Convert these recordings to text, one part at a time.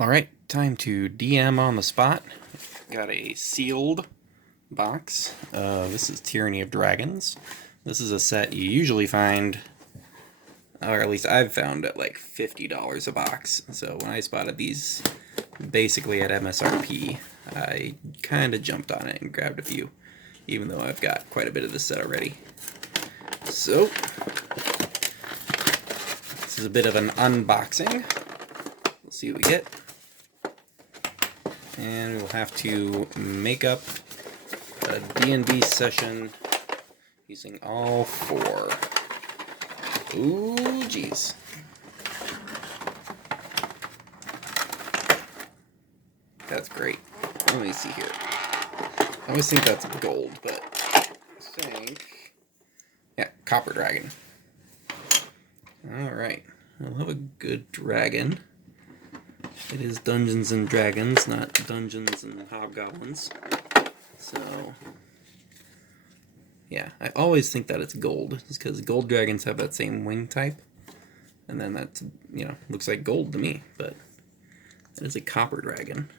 Alright, time to DM on the spot. Got a sealed box. This is Tyranny of Dragons. This is a set you usually find, or at least I've found, at like $50 a box. So when I spotted these basically at MSRP, I kind of jumped on it and grabbed a few, even though I've got quite a bit of this set already. So, this is a bit of an unboxing. We'll see what we get. And we'll have to make up a D&D session using all four. Ooh, jeez. That's great. Let me see here. I always think that's gold, but I think... yeah, copper dragon. Alright. I'll have a good dragon. It is Dungeons and Dragons, not Dungeons and Hobgoblins. So, yeah, I always think that it's gold, just because gold dragons have that same wing type. And then that's, you know, looks like gold to me, but that is a copper dragon.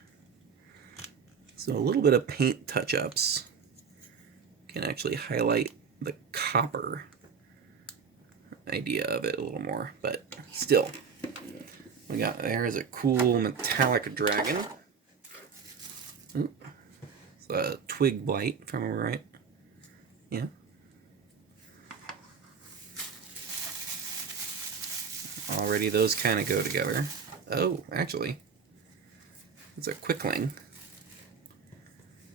So a little bit of paint touch-ups can actually highlight the copper idea of it a little more, but still. We got there is a cool metallic dragon. Ooh. It's a twig blight, if I remember right. Yeah. Already those kind of go together. Oh, actually, it's a quickling.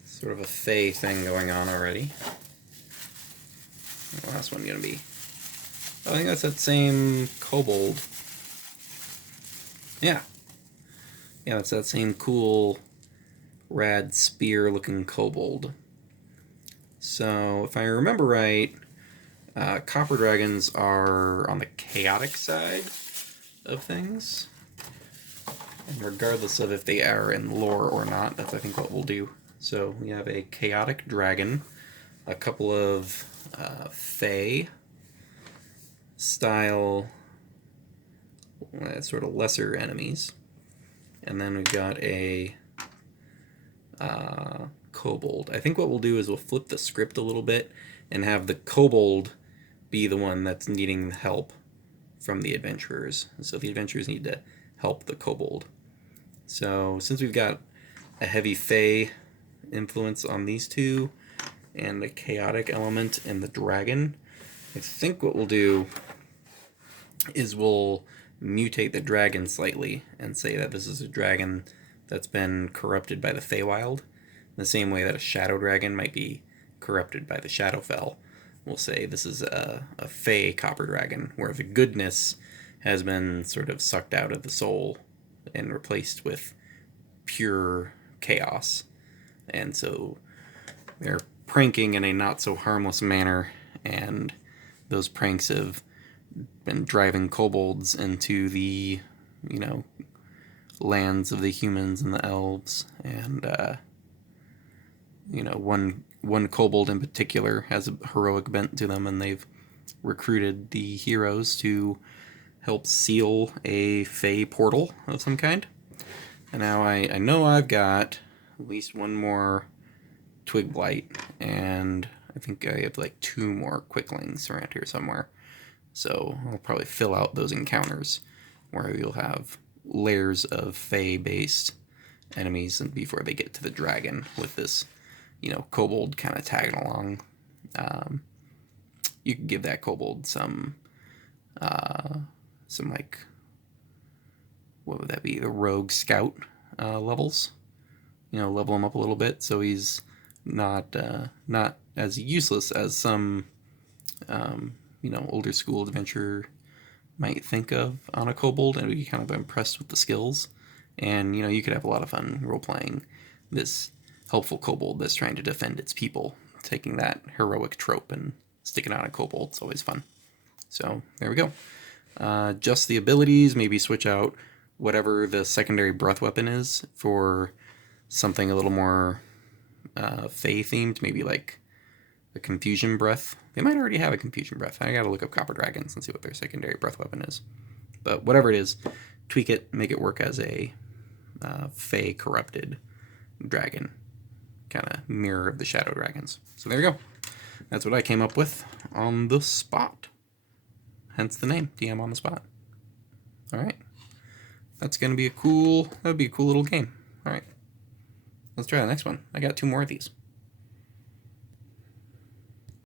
Sort of a fey thing going on already. What's the last one gonna be? Oh, I think that's that same kobold. Yeah. Yeah, it's that same cool, rad spear-looking kobold. So, if I remember right, copper dragons are on the chaotic side of things. And regardless of if they are in lore or not, that's I think what we'll do. So, we have a chaotic dragon, a couple of fey style sort of lesser enemies, and then we've got a kobold. I think what we'll do is we'll flip the script a little bit and have the kobold be the one that's needing help from the adventurers. So the adventurers need to help the kobold. So since we've got a heavy fey influence on these two and a chaotic element in the dragon, I think what we'll do is we'll mutate the dragon slightly and say that this is a dragon that's been corrupted by the Feywild. In the same way that a shadow dragon might be corrupted by the Shadowfell, we'll say this is a Fey copper dragon, where the goodness has been sort of sucked out of the soul and replaced with pure chaos. And so they're pranking in a not so harmless manner, and those pranks have been driving kobolds into the, you know, lands of the humans and the elves. And you know, one kobold in particular has a heroic bent to them, and they've recruited the heroes to help seal a fey portal of some kind. And now I know I've got at least one more twig blight, and I think I have like 2 more quicklings around here somewhere. So I'll probably fill out those encounters where you'll have layers of fey-based enemies and before they get to the dragon with this, you know, kobold kind of tagging along. You could give that kobold some like, what would that be? The rogue scout levels. You know, level him up a little bit so he's not as useless as some you know, older school adventurer might think of on a kobold, and be kind of impressed with the skills. And, you know, you could have a lot of fun role-playing this helpful kobold that's trying to defend its people, taking that heroic trope and sticking on a kobold. It's always fun. So, there we go. Just the abilities, maybe switch out whatever the secondary breath weapon is for something a little more fey-themed, maybe like a confusion breath. They might already have a confusion breath. I gotta look up copper dragons and see what their secondary breath weapon is. But whatever it is, tweak it, make it work as a fey corrupted dragon, kind of mirror of the shadow dragons. So there you go. That's what I came up with on the spot. Hence the name, DM on the spot. All right. That's gonna be that would be a cool little game. All right. Let's try the next one. I got 2 more of these.